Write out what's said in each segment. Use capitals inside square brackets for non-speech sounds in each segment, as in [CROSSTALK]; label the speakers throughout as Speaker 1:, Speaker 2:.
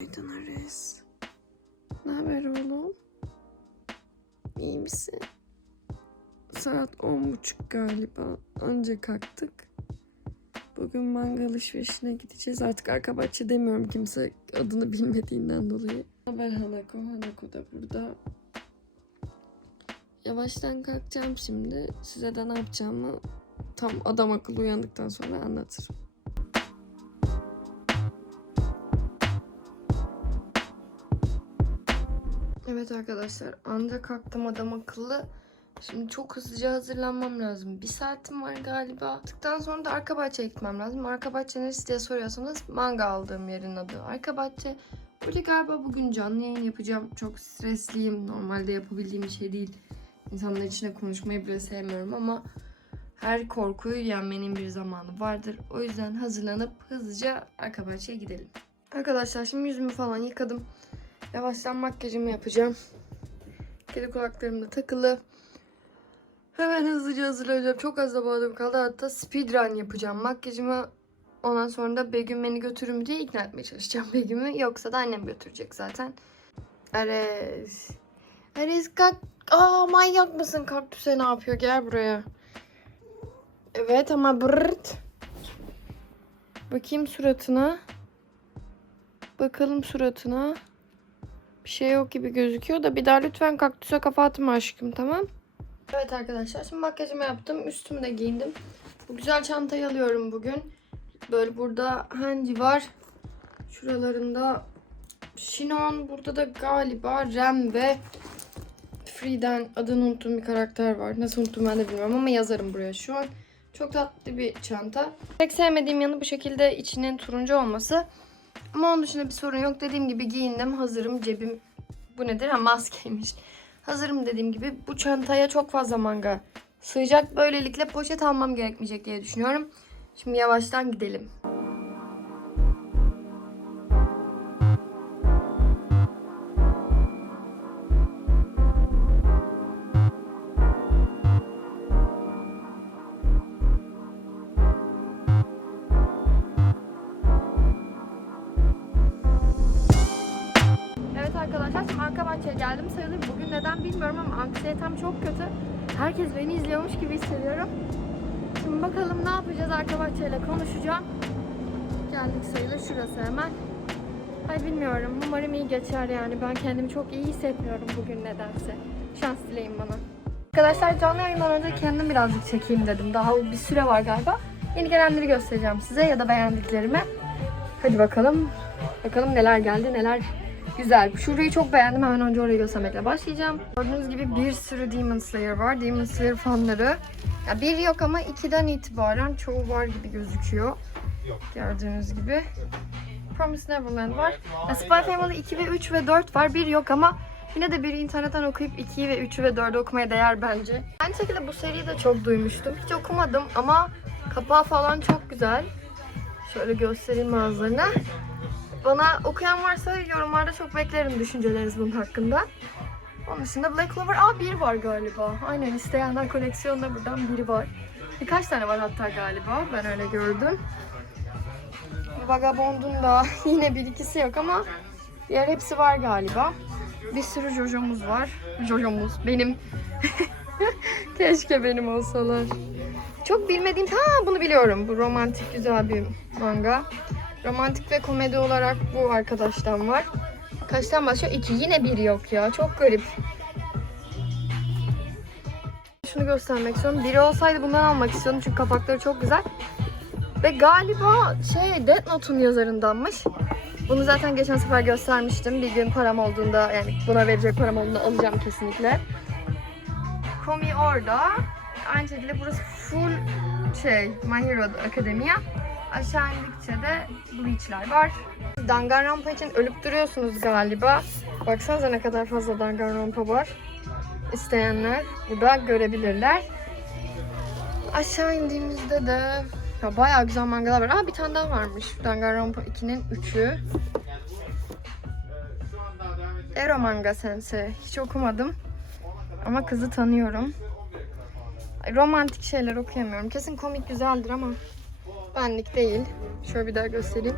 Speaker 1: Günaydın Ares. Ne haber oğlum? İyi misin? Saat on buçuk galiba. Anca kalktık. Bugün mangal alışverişine gideceğiz. Artık arka bahçe demiyorum kimse adını bilmediğinden dolayı. Haber Hanako. Hanako da burada. Yavaştan kalkacağım şimdi. Size de ne yapacağımı tam adam akıllı uyandıktan sonra anlatırım. Evet arkadaşlar anca kalktım adam akıllı. Şimdi çok hızlıca hazırlanmam lazım. Bir saatim var galiba. Tıktan sonra da arka bahçeye gitmem lazım. Arka bahçe neresi diye soruyorsanız manga aldığım yerin adı. Arka bahçe. Böyle galiba bugün canlı yayın yapacağım. Çok stresliyim. Normalde yapabildiğim bir şey değil. İnsanlar içine konuşmayı bile sevmiyorum ama her korkuyu yenmenin bir zamanı vardır. O yüzden hazırlanıp hızlıca arka bahçeye gidelim. Arkadaşlar şimdi yüzümü falan yıkadım. Yavaştan makyajımı yapacağım. Kedi kulaklarım da takılı. Hemen hızlıca hazırlayacağım. Çok az zamanım kaldı. Hatta speedrun yapacağım. Makyajımı ondan sonra da Begüm beni götürür mü diye ikna etmeye çalışacağım [LAUGHS] Begüm'ü. Yoksa da annem götürecek zaten. Ares. Ares kalk. Aa manyak mısın? Kaktüse ne yapıyor? Gel buraya. Evet ama bırt. Bakayım suratına. Bakalım suratına. Bir şey yok gibi gözüküyor da bir daha lütfen kaktüse kafa atma aşkım tamam? Evet arkadaşlar şimdi makyajımı yaptım. Üstümü de giyindim. Bu güzel çantayı alıyorum bugün. Böyle burada hangi var. Şuralarında Shinon. Burada da galiba Rem ve Free'den adını unuttuğum bir karakter var. Nasıl unuttum ben de bilmiyorum ama yazarım buraya şu an. Çok tatlı bir çanta. Pek sevmediğim yanı bu şekilde içinin turuncu olması. Ama onun dışında bir sorun yok. Dediğim gibi giyindim. Hazırım. Cebim bu nedir? Ha maskeymiş. Hazırım dediğim gibi. Bu çantaya çok fazla manga sığacak. Böylelikle poşet almam gerekmeyecek diye düşünüyorum. Şimdi yavaştan gidelim. Arkadaşlar şimdi arka bahçeye geldim sayılır. Bugün neden bilmiyorum ama anksiyetem çok kötü. Herkes beni izliyormuş gibi hissediyorum. Şimdi bakalım ne yapacağız arka bahçeyle konuşacağım. Geldik sayılır şurası hemen. Ay bilmiyorum umarım iyi geçer yani. Ben kendimi çok iyi hissetmiyorum bugün nedense. Şans dileyin bana. Arkadaşlar canlı yayından önce kendim birazcık çekeyim dedim. Daha bir süre var galiba. Yeni gelenleri göstereceğim size ya da beğendiklerimi. Hadi bakalım. Bakalım neler geldi neler Güzel. Şurayı çok beğendim. Hemen önce orayı göstermekle başlayacağım. Gördüğünüz gibi bir sürü Demon Slayer var. Demon Slayer fanları. Ya bir yok ama ikiden itibaren çoğu var gibi gözüküyor. Gördüğünüz gibi. Promise Neverland var. Ya Spy Family 2 ve 3 ve 4 var. Bir yok ama yine de biri internetten okuyup 2'yi ve 3'ü ve 4'ü okumaya değer bence. Aynı şekilde bu seriyi de çok duymuştum. Hiç okumadım ama kapağı falan çok güzel. Şöyle göstereyim ağızlarına. Bana okuyan varsa yorumlarda çok beklerim düşünceleriniz bunun hakkında. Onun dışında Black Clover, aa bir var galiba. Aynen isteyenler koleksiyonda buradan biri var. Birkaç tane var hatta galiba. Ben öyle gördüm. Vagabond'un da [LAUGHS] yine bir ikisi yok ama diğer hepsi var galiba. Bir sürü Jojo'muz var. Jojo'muz benim. [LAUGHS] Keşke benim olsalar. Çok bilmediğim... Ha bunu biliyorum. Bu romantik güzel bir manga. Romantik ve komedi olarak bu arkadaştan var. Kaçtan başlıyor? İki. Yine bir yok ya. Çok garip. Şunu göstermek istiyorum. Biri olsaydı bundan almak istiyordum çünkü kapakları çok güzel. Ve galiba şey Death Note'un yazarındanmış. Bunu zaten geçen sefer göstermiştim. Bir gün param olduğunda yani buna verecek param olduğunda alacağım kesinlikle. Komi orada. Aynı şekilde burası full şey My Hero Academia. Aşağı indikçe de Bleach'ler var. Danganronpa için ölüp duruyorsunuz galiba. Baksanıza ne kadar fazla Danganronpa var. İsteyenler burada görebilirler. Aşağı indiğimizde de ya bayağı güzel mangalar var. Aa bir tane daha varmış. Danganronpa 2'nin 3'ü. Ero Manga Sensei. Hiç okumadım. Ama kızı tanıyorum. Romantik şeyler okuyamıyorum. Kesin komik güzeldir ama benlik değil. Şöyle bir daha göstereyim.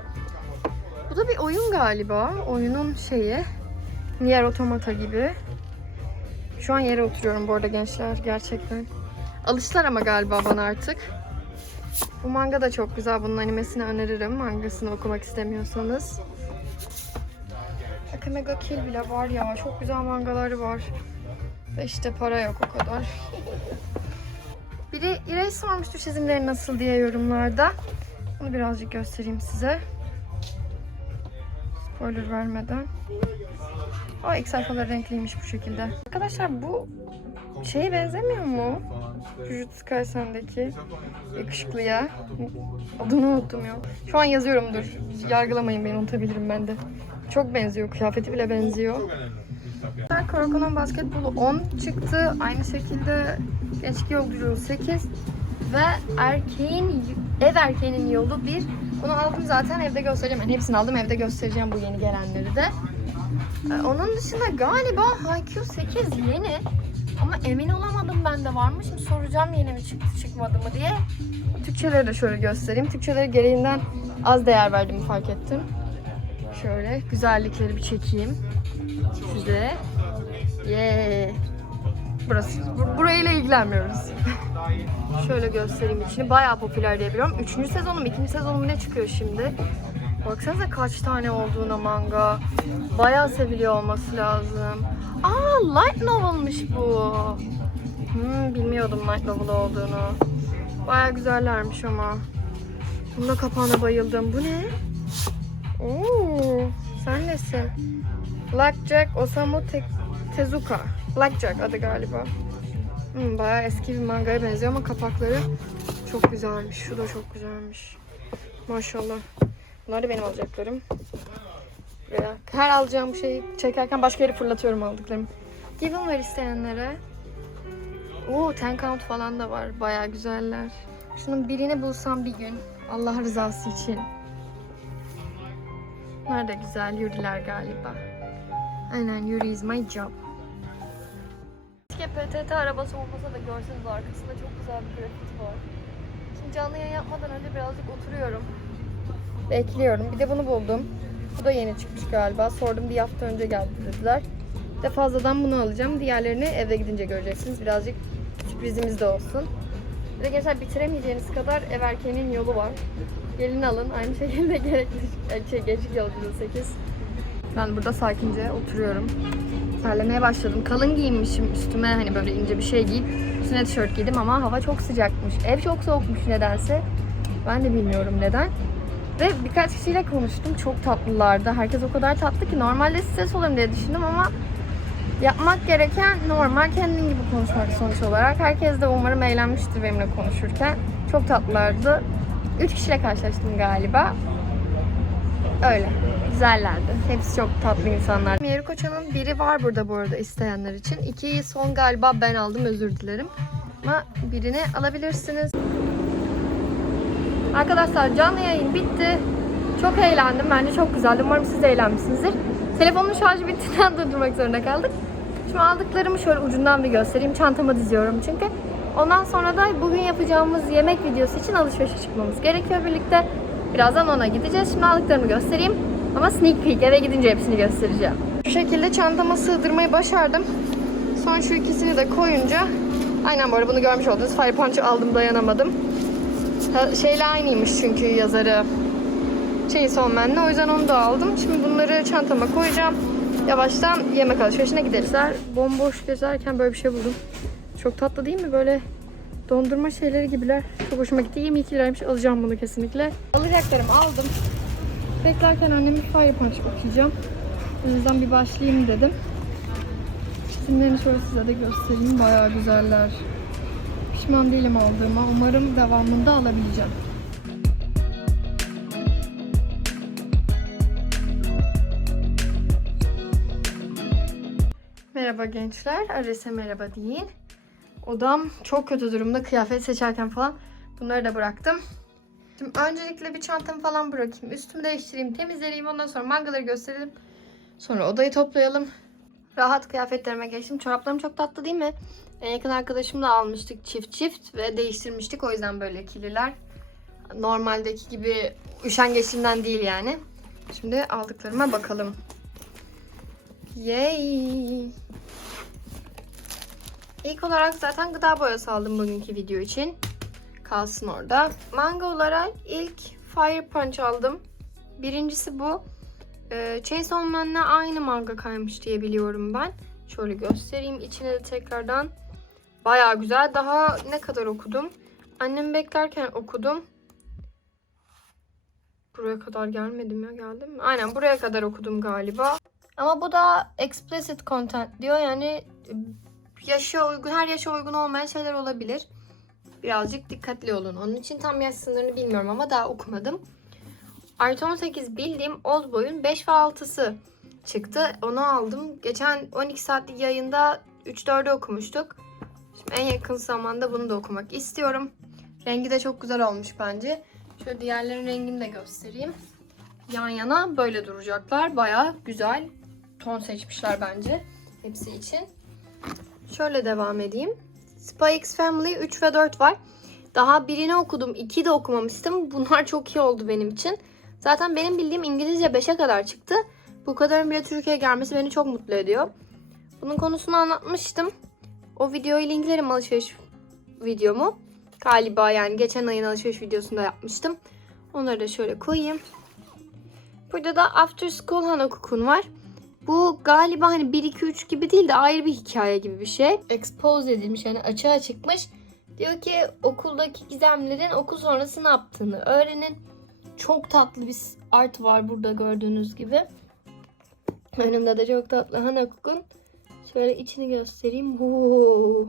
Speaker 1: Bu da bir oyun galiba. Oyunun şeyi. Nier Automata gibi. Şu an yere oturuyorum bu arada gençler gerçekten. Alıştılar ama galiba bana artık. Bu manga da çok güzel. Bunun animesini öneririm. Mangasını okumak istemiyorsanız. Akame ga Kill bile var ya. Çok güzel mangaları var. Ve işte para yok o kadar. [LAUGHS] Biri İrey sormuştu çizimleri nasıl diye yorumlarda. Bunu birazcık göstereyim size. Spoiler vermeden. O ilk sayfalar renkliymiş bu şekilde. Arkadaşlar bu şeye benzemiyor mu? Jujutsu Kaisen'deki yakışıklıya. Adını unuttum ya. Şu an yazıyorum dur. Yargılamayın beni unutabilirim ben de. Çok benziyor. Kıyafeti bile benziyor. Koroko'nun basketbolu 10 çıktı. Aynı şekilde Gençlik Yolculuğu 8 ve erkeğin ev erkeğinin yolu 1. Bunu aldım zaten evde göstereceğim. Yani hepsini aldım evde göstereceğim bu yeni gelenleri de. Ee, Onun dışında galiba HQ 8 yeni. Ama emin olamadım ben de var mı? Şimdi soracağım yeni mi çıktı çıkmadı mı diye. Türkçeleri de şöyle göstereyim. Türkçeleri gereğinden az değer verdiğimi fark ettim. Şöyle güzellikleri bir çekeyim size. Yeah. Burası. Bu, burayla ilgilenmiyoruz. [LAUGHS] Şöyle göstereyim içini. Bayağı popüler diye biliyorum. Üçüncü sezonum, ikinci sezonum ne çıkıyor şimdi? Baksanıza kaç tane olduğuna manga. Bayağı seviliyor olması lazım. Aa light novel'mış bu. Hmm, bilmiyordum light novel olduğunu. Bayağı güzellermiş ama. Bunun da kapağına bayıldım. Bu ne? Oo, sen nesin? Blackjack Osamu Te- Tezuka. Blackjack adı galiba. Hmm, bayağı eski bir mangaya benziyor ama kapakları çok güzelmiş. Şu da çok güzelmiş. Maşallah. Bunlar da benim alacaklarım. Veya her alacağım şeyi çekerken başka yere fırlatıyorum aldıklarımı. Given var isteyenlere. Oo, ten count falan da var. Bayağı güzeller. Şunun birini bulsam bir gün. Allah rızası için. Bunlar da güzel. Yuriler galiba. Aynen Yuri is my job. Keşke PTT arabası olmasa da görseniz arkasında çok güzel bir grafiti var. Şimdi canlı yayın yapmadan önce birazcık oturuyorum. Bekliyorum. Bir de bunu buldum. Bu da yeni çıkmış galiba. Sordum bir hafta önce geldi dediler. Bir de fazladan bunu alacağım. Diğerlerini eve gidince göreceksiniz. Birazcık sürprizimiz de olsun. Bir de gençler bitiremeyeceğiniz kadar ev erkeğinin yolu var. Gelin alın. Aynı şekilde [LAUGHS] gerekli şey, gençlik yolculuğu 8. Ben burada sakince oturuyorum. Terlemeye başladım. Kalın giyinmişim üstüme hani böyle ince bir şey giyip üstüne tişört giydim ama hava çok sıcakmış. Ev çok soğukmuş nedense. Ben de bilmiyorum neden. Ve birkaç kişiyle konuştum. Çok tatlılardı. Herkes o kadar tatlı ki normalde stres olurum diye düşündüm ama yapmak gereken normal kendin gibi konuşmak sonuç olarak. Herkes de umarım eğlenmiştir benimle konuşurken. Çok tatlılardı. Üç kişiyle karşılaştım galiba. Öyle. Güzellerdi. Hepsi çok tatlı insanlar. Mieruko-chan'ın biri var burada bu arada isteyenler için. İkiyi son galiba ben aldım özür dilerim. Ama birini alabilirsiniz. Arkadaşlar canlı yayın bitti. Çok eğlendim. Bence çok güzeldi. Umarım siz de eğlenmişsinizdir. Telefonumun şarjı bittiğinden [LAUGHS] durdurmak zorunda kaldık. Şimdi aldıklarımı şöyle ucundan bir göstereyim. Çantama diziyorum çünkü. Ondan sonra da bugün yapacağımız yemek videosu için alışverişe çıkmamız gerekiyor birlikte. Birazdan ona gideceğiz. Şimdi aldıklarımı göstereyim. Ama sneak peek eve gidince hepsini göstereceğim. Şu şekilde çantama sığdırmayı başardım. Son şu ikisini de koyunca Aynen bu arada bunu görmüş oldunuz. Fire Punch'ı aldım dayanamadım. Şeyle aynıymış çünkü yazarı. Chainsaw Man'le. O yüzden onu da aldım. Şimdi bunları çantama koyacağım. Yavaştan yemek alışverişine gideriz. Bomboş gezerken böyle bir şey buldum. Çok tatlı değil mi? Böyle dondurma şeyleri gibiler. Çok hoşuma gitti. 22 liraymış. Alacağım bunu kesinlikle. Alacaklarımı aldım. Beklerken annemin Fire Punch okuyacağım. O yüzden bir başlayayım dedim. Çizimlerini şöyle size de göstereyim. Bayağı güzeller. Pişman değilim aldığıma. Umarım devamında alabileceğim. Merhaba gençler. Ares'e merhaba deyin. Odam çok kötü durumda. Kıyafet seçerken falan bunları da bıraktım. Şimdi öncelikle bir çantamı falan bırakayım. Üstümü değiştireyim, temizleyeyim. Ondan sonra mangaları gösterelim. Sonra odayı toplayalım. Rahat kıyafetlerime geçtim. Çoraplarım çok tatlı değil mi? En yakın arkadaşımla almıştık çift çift ve değiştirmiştik. O yüzden böyle kirliler. Normaldeki gibi üşengeçliğinden değil yani. Şimdi aldıklarıma bakalım. Yay! İlk olarak zaten gıda boyası aldım bugünkü video için. Kalsın orada. Manga olarak ilk Fire Punch aldım. Birincisi bu. Ee, Chainsaw Man'le aynı manga kaymış diye biliyorum ben. Şöyle göstereyim içine de tekrardan. Baya güzel. Daha ne kadar okudum? Annemi beklerken okudum. Buraya kadar gelmedim ya geldim mi? Aynen buraya kadar okudum galiba. Ama bu da explicit content diyor. Yani yaşa uygun, her yaşa uygun olmayan şeyler olabilir. Birazcık dikkatli olun. Onun için tam yaş sınırını bilmiyorum ama daha okumadım. Artı 18 bildiğim Oldboy'un 5 ve 6'sı çıktı. Onu aldım. Geçen 12 saatlik yayında 3-4'ü okumuştuk. Şimdi en yakın zamanda bunu da okumak istiyorum. Rengi de çok güzel olmuş bence. Şöyle diğerlerin rengini de göstereyim. Yan yana böyle duracaklar. Baya güzel ton seçmişler bence hepsi için. Şöyle devam edeyim. Spy X Family 3 ve 4 var. Daha birini okudum. 2'yi de okumamıştım. [LAUGHS] Bunlar çok iyi oldu benim için. Zaten benim bildiğim İngilizce 5'e kadar çıktı. Bu kadarın bile Türkiye'ye gelmesi beni çok mutlu ediyor. Bunun konusunu anlatmıştım. O videoyu linklerim alışveriş videomu. Galiba yani geçen ayın alışveriş videosunda yapmıştım. Onları da şöyle koyayım. Burada da After School Hanokukun var. Bu galiba hani 1 2 3 gibi değil de ayrı bir hikaye gibi bir şey. Expose edilmiş yani açığa çıkmış. Diyor ki okuldaki gizemlerin okul sonrası ne yaptığını öğrenin. Çok tatlı bir art var burada gördüğünüz gibi. Önümde de çok tatlı Hanokukun. Şöyle içini göstereyim. Oo,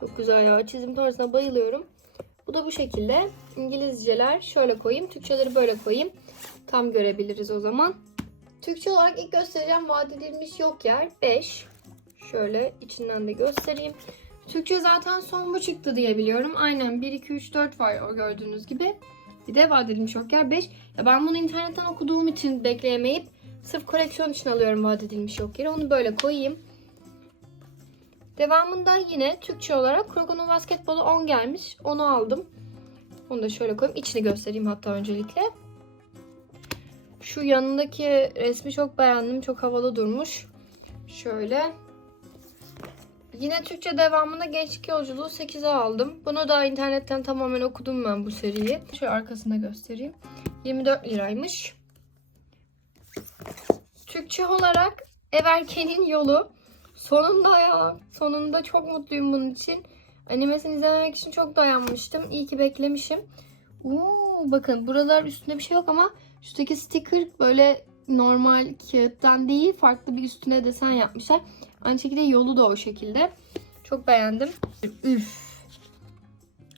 Speaker 1: çok güzel ya. Çizim tarzına bayılıyorum. Bu da bu şekilde. İngilizceler şöyle koyayım. Türkçeleri böyle koyayım. Tam görebiliriz o zaman. Türkçe olarak ilk göstereceğim vaat edilmiş yok yer 5. Şöyle içinden de göstereyim. Türkçe zaten son bu çıktı diye biliyorum. Aynen 1, 2, 3, 4 var o gördüğünüz gibi. Bir de vaat edilmiş yok yer 5. Ya ben bunu internetten okuduğum için bekleyemeyip sırf koleksiyon için alıyorum vaat edilmiş yok yeri. Onu böyle koyayım. Devamında yine Türkçe olarak Kurgun'un basketbolu 10 gelmiş. Onu aldım. Onu da şöyle koyayım. İçini göstereyim hatta öncelikle. Şu yanındaki resmi çok beğendim. Çok havalı durmuş. Şöyle. Yine Türkçe devamında Gençlik Yolculuğu 8'e aldım. Bunu da internetten tamamen okudum ben bu seriyi. Şöyle arkasında göstereyim. 24 liraymış. Türkçe olarak Everken'in Yolu. Sonunda ya. Sonunda çok mutluyum bunun için. Animesini izlemek için çok dayanmıştım. İyi ki beklemişim. Oo, bakın buralar üstünde bir şey yok ama Şuradaki sticker böyle normal kağıttan değil farklı bir üstüne desen yapmışlar. Aynı şekilde yolu da o şekilde. Çok beğendim. Üf.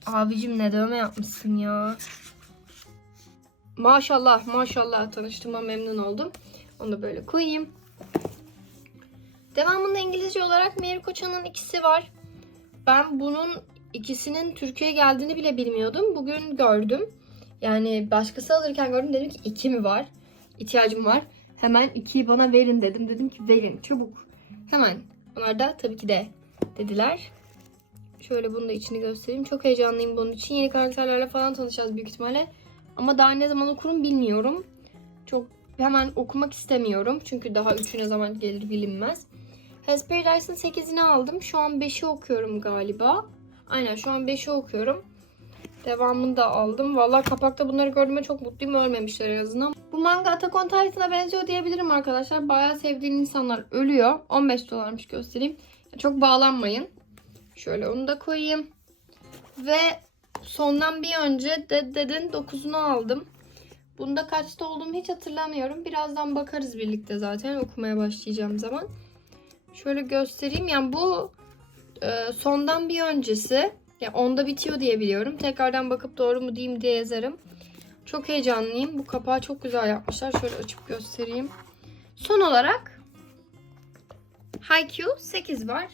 Speaker 1: Abicim ne dövme yapmışsın ya. Maşallah maşallah tanıştığıma memnun oldum. Onu da böyle koyayım. Devamında İngilizce olarak Mary Koçan'ın ikisi var. Ben bunun ikisinin Türkiye'ye geldiğini bile bilmiyordum. Bugün gördüm. Yani başkası alırken gördüm dedim ki iki mi var? İhtiyacım var. Hemen ikiyi bana verin dedim. Dedim ki verin çabuk. Hemen. Onlar da tabii ki de dediler. Şöyle bunu da içini göstereyim. Çok heyecanlıyım bunun için. Yeni karakterlerle falan tanışacağız büyük ihtimalle. Ama daha ne zaman okurum bilmiyorum. Çok hemen okumak istemiyorum. Çünkü daha üçü ne zaman gelir bilinmez. Has Paradise'ın 8'ini aldım. Şu an 5'i okuyorum galiba. Aynen şu an 5'i okuyorum. Devamını da aldım. Vallahi kapakta bunları gördüğüme çok mutluyum. Ölmemişler en azından. Bu manga Attack on Titan'a benziyor diyebilirim arkadaşlar. Bayağı sevdiğim insanlar ölüyor. 15 dolarmış göstereyim. Çok bağlanmayın. Şöyle onu da koyayım. Ve sondan bir önce Dead Dead'in 9'unu aldım. Bunda kaçta olduğumu hiç hatırlamıyorum. Birazdan bakarız birlikte zaten okumaya başlayacağım zaman. Şöyle göstereyim. Yani bu e, sondan bir öncesi. Ya onda bitiyor diye biliyorum. Tekrardan bakıp doğru mu diyeyim diye yazarım. Çok heyecanlıyım. Bu kapağı çok güzel yapmışlar. Şöyle açıp göstereyim. Son olarak Haikyuu 8 var.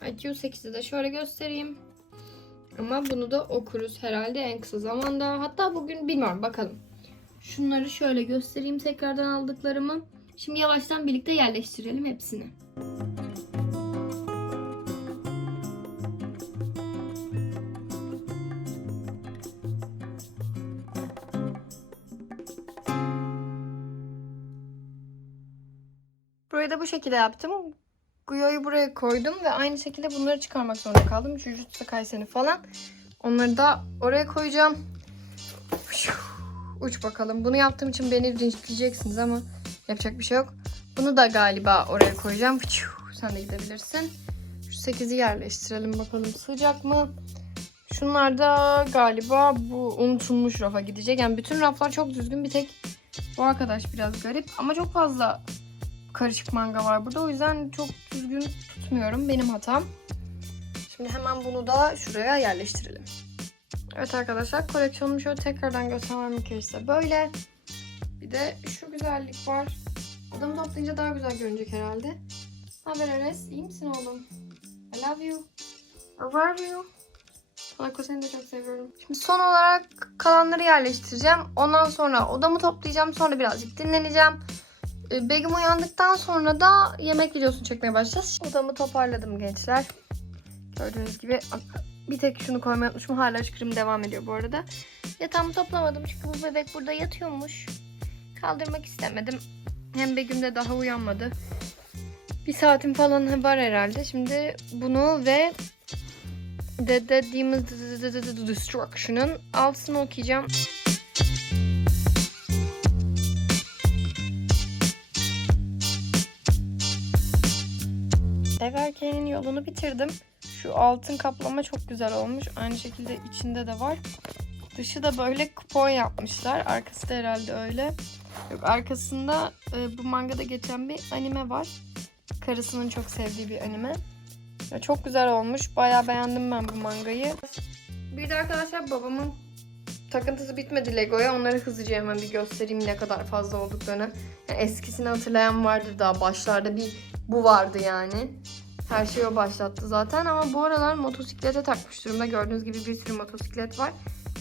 Speaker 1: Haikyuu 8'i de şöyle göstereyim. Ama bunu da okuruz herhalde en kısa zamanda. Hatta bugün bilmiyorum bakalım. Şunları şöyle göstereyim tekrardan aldıklarımı. Şimdi yavaştan birlikte yerleştirelim hepsini. Burayı da bu şekilde yaptım. Guyo'yu buraya koydum ve aynı şekilde bunları çıkarmak zorunda kaldım. Jujutsu Kaisen'i falan. Onları da oraya koyacağım. Uç bakalım. Bunu yaptığım için beni linçleyeceksiniz ama yapacak bir şey yok. Bunu da galiba oraya koyacağım. Sen de gidebilirsin. Şu 8'i yerleştirelim bakalım sığacak mı? Şunlar da galiba bu unutulmuş rafa gidecek. Yani bütün raflar çok düzgün bir tek bu arkadaş biraz garip ama çok fazla karışık manga var burada. O yüzden çok düzgün tutmuyorum. Benim hatam. Şimdi hemen bunu da şuraya yerleştirelim. Evet arkadaşlar koleksiyonumu şöyle tekrardan göstermem gerekirse böyle. Bir de şu güzellik var. Odamı toplayınca daha güzel görünecek herhalde. Ne haber Enes? İyi misin oğlum? I love you. I love you. Marco seni de çok seviyorum. Şimdi son olarak kalanları yerleştireceğim. Ondan sonra odamı toplayacağım. Sonra birazcık dinleneceğim. Ee, Begüm uyandıktan sonra da yemek videosunu çekmeye başlayacağız. Odamı toparladım gençler. Gördüğünüz gibi bir tek şunu koymayı unutmuşum. Hala şıkırım devam ediyor bu arada. Yatağımı toplamadım çünkü bu bebek burada yatıyormuş. Kaldırmak istemedim. Hem Begüm de daha uyanmadı. Bir saatim falan var herhalde. Şimdi bunu ve The Demons Destruction'ın altını okuyacağım. Ev erkeğinin yolunu bitirdim. Şu altın kaplama çok güzel olmuş. Aynı şekilde içinde de var. Dışı da böyle kupon yapmışlar. Arkası da herhalde öyle. Yok arkasında e, bu mangada geçen bir anime var. Karısının çok sevdiği bir anime. Ya çok güzel olmuş. Bayağı beğendim ben bu mangayı. Bir de arkadaşlar babamın takıntısı bitmedi Lego'ya. Onları hızlıca hemen bir göstereyim ne kadar fazla olduklarını. Yani eskisini hatırlayan vardır daha başlarda bir bu vardı yani. Her şeyi o başlattı zaten ama bu aralar motosiklete takmış durumda. Gördüğünüz gibi bir sürü motosiklet var.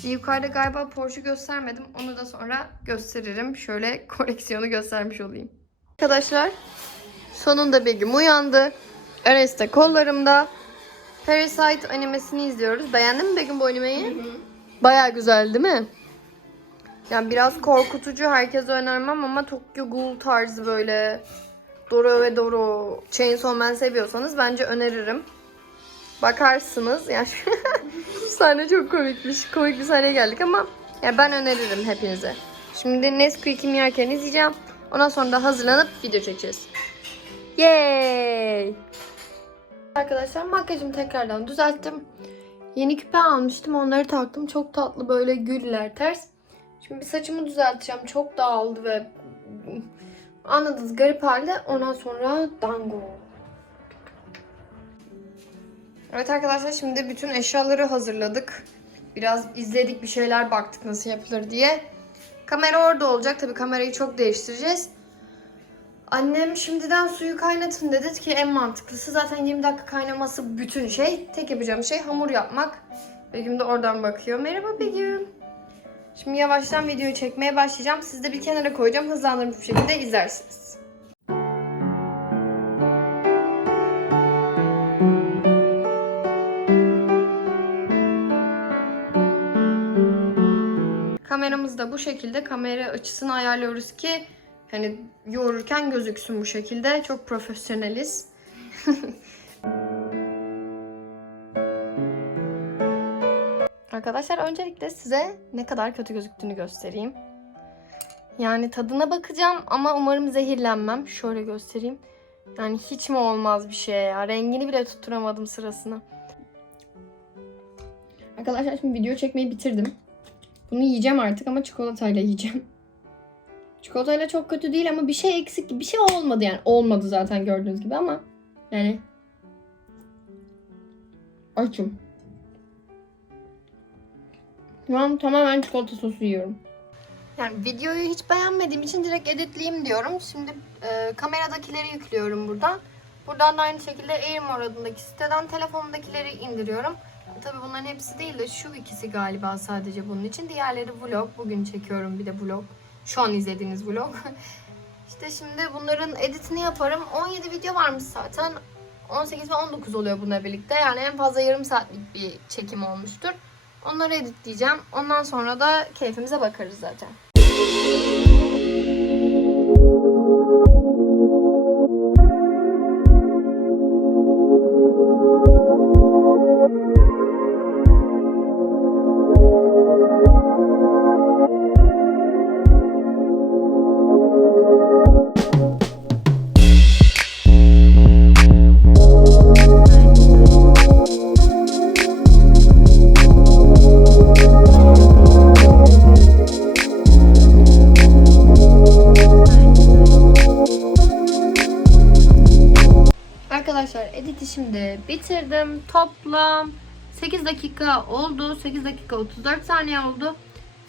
Speaker 1: Bir yukarıda galiba Porsche göstermedim. Onu da sonra gösteririm. Şöyle [LAUGHS] koleksiyonu göstermiş olayım. Arkadaşlar sonunda Begüm uyandı. Enes de kollarımda. Parasite animesini izliyoruz. Beğendin mi Begüm bu animeyi? Baya güzel değil mi? Yani biraz korkutucu. Herkese önermem ama Tokyo Ghoul tarzı böyle Doro ve Doro Chainsaw Man seviyorsanız bence öneririm. Bakarsınız. Yani [LAUGHS] sahne çok komikmiş. Komik bir sahneye geldik ama ya ben öneririm hepinize. Şimdi Nesquik'imi yerken izleyeceğim. Ondan sonra da hazırlanıp video çekeceğiz. Yay! Arkadaşlar makyajımı tekrardan düzelttim. Yeni küpe almıştım. Onları taktım. Çok tatlı böyle güller ters. Şimdi bir saçımı düzelteceğim. Çok dağıldı ve anladınız garip halde. Ondan sonra dango. Evet arkadaşlar şimdi bütün eşyaları hazırladık. Biraz izledik bir şeyler baktık nasıl yapılır diye. Kamera orada olacak. Tabii kamerayı çok değiştireceğiz. Annem şimdiden suyu kaynatın dedi ki en mantıklısı zaten 20 dakika kaynaması bütün şey. Tek yapacağım şey hamur yapmak. Begüm de oradan bakıyor. Merhaba Begüm. Şimdi yavaştan videoyu çekmeye başlayacağım. Siz de bir kenara koyacağım. Hızlandırmış bir şekilde izlersiniz. Kameramız da bu şekilde. Kamera açısını ayarlıyoruz ki hani yoğururken gözüksün bu şekilde. Çok profesyoneliz. [LAUGHS] Arkadaşlar öncelikle size ne kadar kötü gözüktüğünü göstereyim. Yani tadına bakacağım ama umarım zehirlenmem. Şöyle göstereyim. Yani hiç mi olmaz bir şey ya. Rengini bile tutturamadım sırasını. Arkadaşlar şimdi video çekmeyi bitirdim. Bunu yiyeceğim artık ama çikolatayla yiyeceğim. Çikolatayla çok kötü değil ama bir şey eksik. Bir şey olmadı yani. Olmadı zaten gördüğünüz gibi ama yani açım. Şu an tamamen çikolata sosu yiyorum. Yani videoyu hiç beğenmediğim için direkt editleyeyim diyorum. Şimdi e, kameradakileri yüklüyorum buradan. Buradan da aynı şekilde Airmore adındaki siteden telefonumdakileri indiriyorum. Tabii bunların hepsi değil de şu ikisi galiba sadece bunun için. Diğerleri vlog. Bugün çekiyorum bir de vlog. Şu an izlediğiniz vlog. [LAUGHS] işte şimdi bunların editini yaparım. 17 video varmış zaten. 18 ve 19 oluyor bununla birlikte. Yani en fazla yarım saatlik bir çekim olmuştur. Onları editleyeceğim. Ondan sonra da keyfimize bakarız zaten. Dakika oldu. 8 dakika 34 saniye oldu.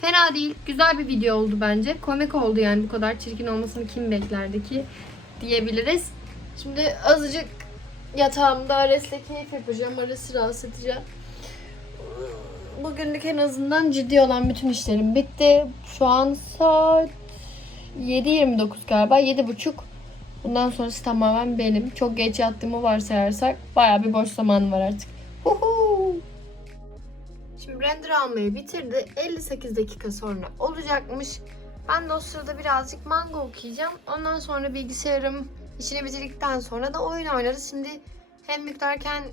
Speaker 1: Fena değil. Güzel bir video oldu bence. Komik oldu yani bu kadar çirkin olmasını kim beklerdi ki diyebiliriz. Şimdi azıcık yatağımda Ares'le keyif yapacağım. Ares'i rahatsız edeceğim. Bugünlük en azından ciddi olan bütün işlerim bitti. Şu an saat 7.29 galiba. 7.30. Bundan sonrası tamamen benim. Çok geç yattığımı varsayarsak bayağı bir boş zaman var artık. Huhu. Render almayı bitirdi. 58 dakika sonra olacakmış. Ben de o sırada birazcık manga okuyacağım. Ondan sonra bilgisayarım işini bitirdikten sonra da oyun oynarız. Şimdi hem yüklerken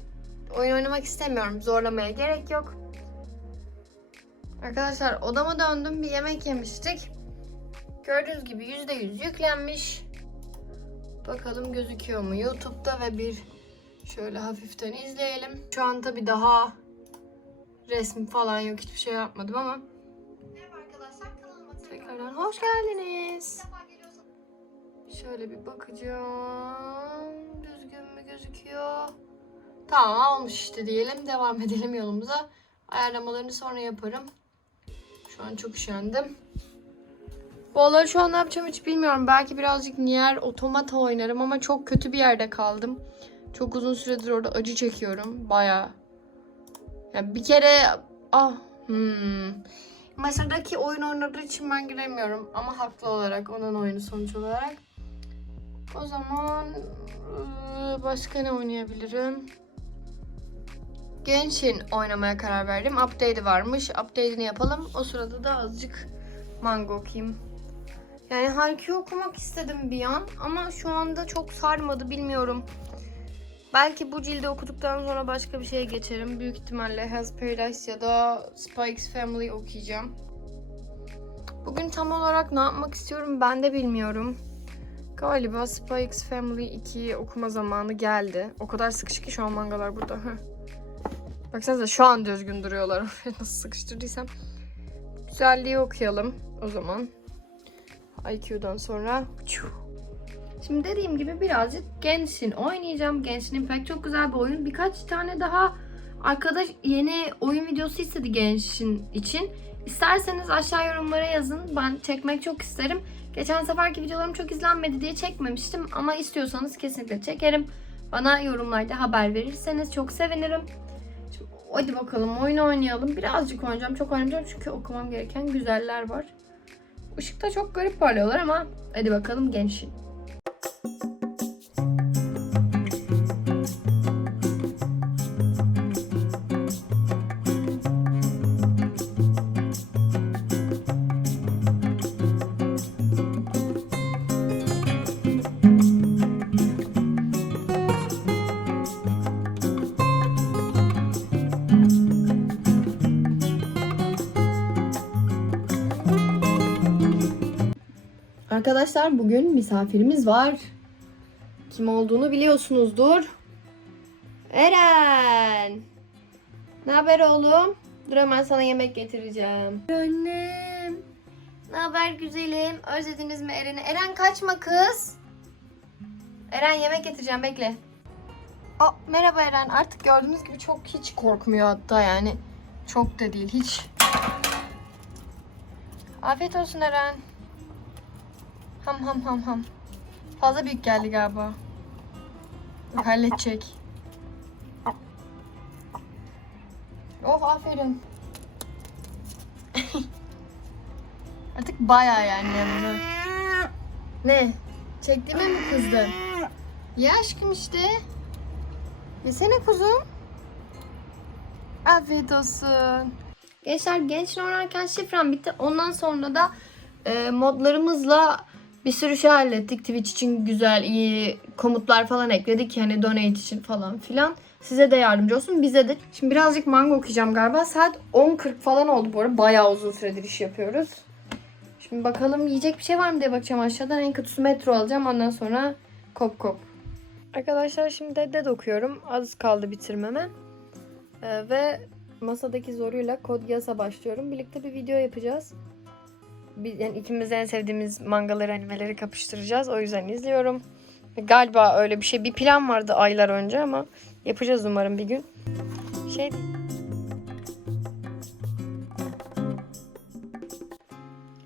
Speaker 1: oyun oynamak istemiyorum. Zorlamaya gerek yok. Arkadaşlar odama döndüm. Bir yemek yemiştik. Gördüğünüz gibi %100 yüklenmiş. Bakalım gözüküyor mu YouTube'da ve bir şöyle hafiften izleyelim. Şu an tabii daha resmi falan yok. Hiçbir şey yapmadım ama. Tekrardan hoş geldiniz. Şöyle bir bakacağım. Düzgün mü gözüküyor? Tamam olmuş işte diyelim. Devam edelim yolumuza. Ayarlamalarını sonra yaparım. Şu an çok üşendim. Vallahi şu an ne yapacağım hiç bilmiyorum. Belki birazcık Nier Automata oynarım ama çok kötü bir yerde kaldım. Çok uzun süredir orada acı çekiyorum. Baya. Yani bir kere ah hmm. Masadaki oyun oynadığı için ben giremiyorum ama haklı olarak onun oyunu sonuç olarak. O zaman ıı, başka ne oynayabilirim? Genshin oynamaya karar verdim. Update'i varmış. Update'ini yapalım. O sırada da azıcık manga okuyayım. Yani Haikyuu okumak istedim bir an ama şu anda çok sarmadı bilmiyorum. Belki bu cildi okuduktan sonra başka bir şeye geçerim. Büyük ihtimalle Hell's Paradise ya da Spike's Family okuyacağım. Bugün tam olarak ne yapmak istiyorum ben de bilmiyorum. Galiba Spike's Family 2'yi okuma zamanı geldi. O kadar sıkışık ki şu an mangalar burada. Baksanıza şu an düzgün duruyorlar. [LAUGHS] Nasıl sıkıştırdıysam. Güzelliği okuyalım o zaman. IQ'dan sonra. Şimdi dediğim gibi birazcık Genshin oynayacağım. Genshin Impact çok güzel bir oyun. Birkaç tane daha arkadaş yeni oyun videosu istedi Genshin için. İsterseniz aşağı yorumlara yazın. Ben çekmek çok isterim. Geçen seferki videolarım çok izlenmedi diye çekmemiştim. Ama istiyorsanız kesinlikle çekerim. Bana yorumlarda haber verirseniz çok sevinirim. Şimdi, hadi bakalım oyun oynayalım. Birazcık oynayacağım. Çok oynamayacağım çünkü okumam gereken güzeller var. Işıkta çok garip parlıyorlar ama hadi bakalım Genshin. Thank you. Arkadaşlar bugün misafirimiz var. Kim olduğunu biliyorsunuzdur. Eren. Ne haber oğlum? Dur hemen sana yemek getireceğim. Annem. Ne haber güzelim? Özlediniz mi Eren'i? Eren kaçma kız. Eren yemek getireceğim bekle. Aa, merhaba Eren. Artık gördüğünüz gibi çok hiç korkmuyor hatta yani. Çok da değil hiç. Afiyet olsun Eren. Ham ham ham ham. Fazla büyük geldi galiba. Halledecek. Oh aferin. [LAUGHS] Artık bayağı yani yanına. Ne? Çektiğime mi kızdın? Ye aşkım işte. Yesene kuzum. Afiyet olsun. Gençler genç oynarken şifrem bitti. Ondan sonra da e, modlarımızla bir sürü şey hallettik. Twitch için güzel, iyi komutlar falan ekledik. Yani donate için falan filan. Size de yardımcı olsun. Bize de. Şimdi birazcık manga okuyacağım galiba. Saat 10.40 falan oldu bu arada. Bayağı uzun süredir iş yapıyoruz. Şimdi bakalım yiyecek bir şey var mı diye bakacağım aşağıdan. En kötüsü metro alacağım. Ondan sonra kop kop. Arkadaşlar şimdi Dead okuyorum. Az kaldı bitirmeme. Ee, ve masadaki zoruyla kod yasa başlıyorum. Birlikte bir video yapacağız. Biz, yani ikimiz en sevdiğimiz mangaları, animeleri kapıştıracağız. O yüzden izliyorum. Galiba öyle bir şey. Bir plan vardı aylar önce ama yapacağız umarım bir gün. Şey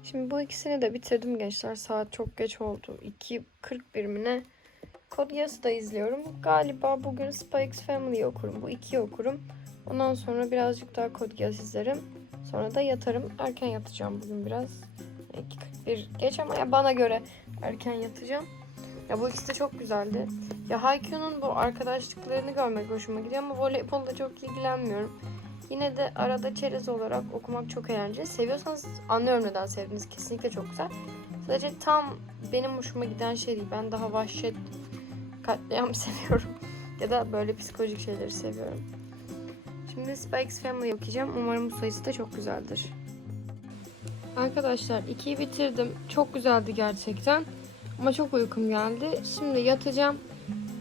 Speaker 1: Şimdi bu ikisini de bitirdim gençler. Saat çok geç oldu. 2.41 mi ne? Kod da izliyorum. Galiba bugün Spy X Family'yi okurum. Bu ikiyi okurum. Ondan sonra birazcık daha Kod izlerim. Sonra da yatarım. Erken yatacağım bugün biraz. 2.41 geç ama ya bana göre erken yatacağım. Ya bu ikisi de çok güzeldi. Ya Haikyuu'nun bu arkadaşlıklarını görmek hoşuma gidiyor ama voleybolla çok ilgilenmiyorum. Yine de arada çerez olarak okumak çok eğlenceli. Seviyorsanız anlıyorum neden sevdiğiniz. Kesinlikle çok güzel. Sadece tam benim hoşuma giden şey değil. Ben daha vahşet, katliam [LAUGHS] seviyorum. ya da böyle psikolojik şeyleri seviyorum. Şimdi Spikes Family okuyacağım. Umarım bu sayısı da çok güzeldir. Arkadaşlar ikiyi bitirdim. Çok güzeldi gerçekten. Ama çok uykum geldi. Şimdi yatacağım.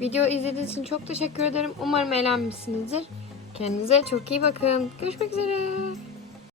Speaker 1: Video izlediğiniz için çok teşekkür ederim. Umarım eğlenmişsinizdir. Kendinize çok iyi bakın. Görüşmek üzere.